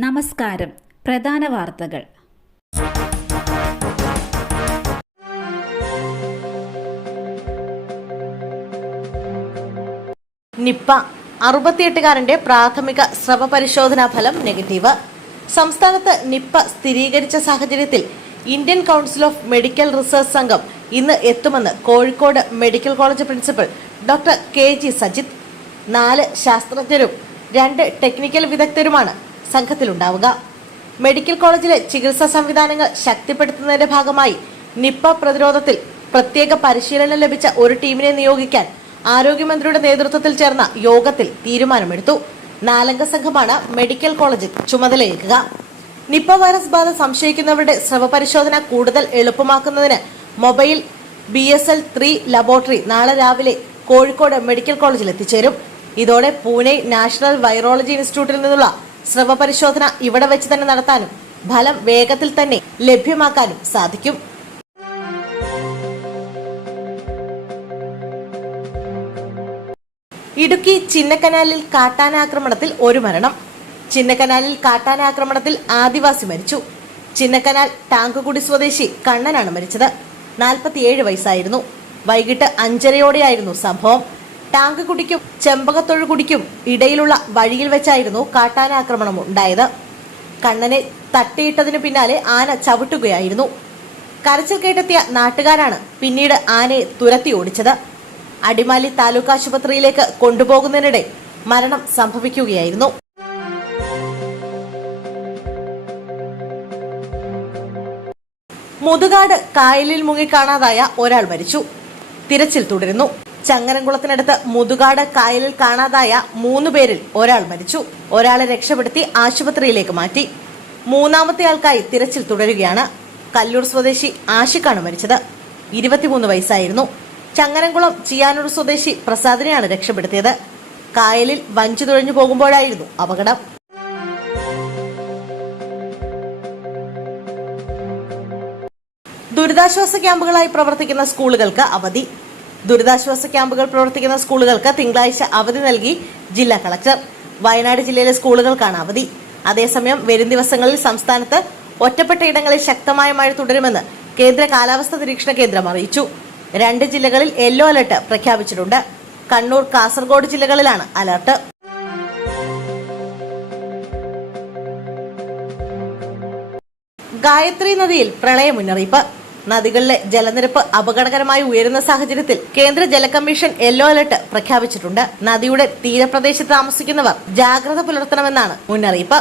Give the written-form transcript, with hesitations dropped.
നമസ്കാരം. പ്രധാന വാർത്തകൾ. നിപ്പ 68കാരന്റെ പ്രാഥമിക സ്രവ പരിശോധനാ ഫലം നെഗറ്റീവ്. സംസ്ഥാനത്ത് നിപ്പ സ്ഥിരീകരിച്ച സാഹചര്യത്തിൽ Indian council of medical research സംഘം ഇന്ന് എത്തുമെന്ന് Kozhikode medical college principal doctor KG Sajith. 4 ശാസ്ത്രജ്ഞരും 2 ടെക്നിക്കൽ വിദഗ്ധരുമാണ് സംഘത്തിലുണ്ടാവുക. മെഡിക്കൽ കോളേജിലെ ചികിത്സാ സംവിധാനങ്ങൾ ശക്തിപ്പെടുത്തുന്നതിന്റെ ഭാഗമായി നിപ്പ പ്രതിരോധത്തിൽ പ്രത്യേക പരിശീലനം ലഭിച്ച ഒരു ടീമിനെ നിയോഗിക്കാൻ ആരോഗ്യമന്ത്രിയുടെ നേതൃത്വത്തിൽ ചേർന്ന യോഗത്തിൽ തീരുമാനമെടുത്തു. 4 സംഘമാണ് മെഡിക്കൽ കോളേജിൽ ചുമതലയേൽക്കുക. നിപ്പ വൈറസ് ബാധ സംശയിക്കുന്നവരുടെ സ്രവ പരിശോധന കൂടുതൽ എളുപ്പമാക്കുന്നതിന് മൊബൈൽ BSL-3 ലബോറട്ടറി നാളെ രാവിലെ കോഴിക്കോട് മെഡിക്കൽ കോളേജിൽ എത്തിച്ചേരും. ഇതോടെ പൂനെ നാഷണൽ വൈറോളജി ഇൻസ്റ്റിറ്റ്യൂട്ടിൽ നിന്നുള്ള സ്രവ പരിശോധന ഇവിടെ വെച്ച് തന്നെ നടത്താനും ഫലം വേഗത്തിൽ തന്നെ ലഭ്യമാക്കാനും സാധിക്കും. ഇടുക്കി ചിന്നക്കനാലിൽ കാട്ടാനാക്രമണത്തിൽ 1 മരണം. ചിന്നക്കനാലിൽ കാട്ടാനാക്രമണത്തിൽ ആദിവാസി മരിച്ചു. ചിന്നക്കനാൽ ടാങ്കുകുടി സ്വദേശി കണ്ണനാണ് മരിച്ചത്. 47 വയസ്സായിരുന്നു. വൈകിട്ട് 5:30യോടെയായിരുന്നു സംഭവം. ടാങ്ക് കുടിക്കും ചെമ്പകത്തൊഴുകുടിക്കും ഇടയിലുള്ള വഴിയിൽ വെച്ചായിരുന്നു കാട്ടാനാക്രമണം ഉണ്ടായത്. കണ്ണനെ തട്ടിയിട്ടതിനു പിന്നാലെ ആന ചവിട്ടുകയായിരുന്നു. കരച്ചിൽ കേട്ടെത്തിയ നാട്ടുകാരാണ് പിന്നീട് ആനയെ തുരത്തി ഓടിച്ചത്. അടിമാലി താലൂക്ക് ആശുപത്രിയിലേക്ക് കൊണ്ടുപോകുന്നതിനിടെ മരണം സംഭവിക്കുകയായിരുന്നു. മുതുകാട് കായലിൽ മുങ്ങിക്കാണാതായ ഒരാൾ മരിച്ചു. തിരച്ചിൽ തുടരുന്നു. ചങ്ങരംകുളത്തിനടുത്ത് മുതുകാട് കായലിൽ കാണാതായ 3 പേരിൽ ഒരാൾ മരിച്ചു. ഒരാളെ രക്ഷപ്പെടുത്തി ആശുപത്രിയിലേക്ക് മാറ്റി. 3ാമത്തെ ആൾക്കായി തിരച്ചിൽ തുടരുകയാണ്. കല്ലൂർ സ്വദേശി ആഷിഖാണ് മരിച്ചത്. 23 വയസ്സായിരുന്നു. ചങ്ങരംകുളം ചിയാനൂർ സ്വദേശി പ്രസാദിനെയാണ് രക്ഷപ്പെടുത്തിയത്. കായലിൽ വഞ്ചി തുഴഞ്ഞു പോകുമ്പോഴായിരുന്നു അപകടം. ദുരിതാശ്വാസ ക്യാമ്പുകളായി പ്രവർത്തിക്കുന്ന സ്കൂളുകൾക്ക് അവധി. ദുരിതാശ്വാസ ക്യാമ്പുകൾ പ്രവർത്തിക്കുന്ന സ്കൂളുകൾക്ക് തിങ്കളാഴ്ച അവധി നൽകി ജില്ലാ കളക്ടർ. വയനാട് ജില്ലയിലെ സ്കൂളുകൾക്കാണ് അവധി. അതേസമയം വരും ദിവസങ്ങളിൽ സംസ്ഥാനത്ത് ഒറ്റപ്പെട്ട ഇടങ്ങളിൽ ശക്തമായ മഴ തുടരുമെന്ന് കേന്ദ്ര കാലാവസ്ഥാ നിരീക്ഷണ കേന്ദ്രം അറിയിച്ചു. 2 ജില്ലകളിൽ യെല്ലോ അലർട്ട് പ്രഖ്യാപിച്ചിട്ടുണ്ട്. കണ്ണൂർ, കാസർഗോഡ് ജില്ലകളിലാണ് അലർട്ട്. ഗായത്രി നദിയിൽ പ്രളയ മുന്നറിയിപ്പ്. നദികളിലെ ജലനിരപ്പ് അപകടകരമായി ഉയരുന്ന സാഹചര്യത്തിൽ കേന്ദ്ര ജല കമ്മീഷൻ യെല്ലോ അലർട്ട് പ്രഖ്യാപിച്ചിട്ടുണ്ട്. നദിയുടെ തീരപ്രദേശത്ത് താമസിക്കുന്നവർ ജാഗ്രത പുലർത്തണമെന്നാണ് മുന്നറിയിപ്പ്.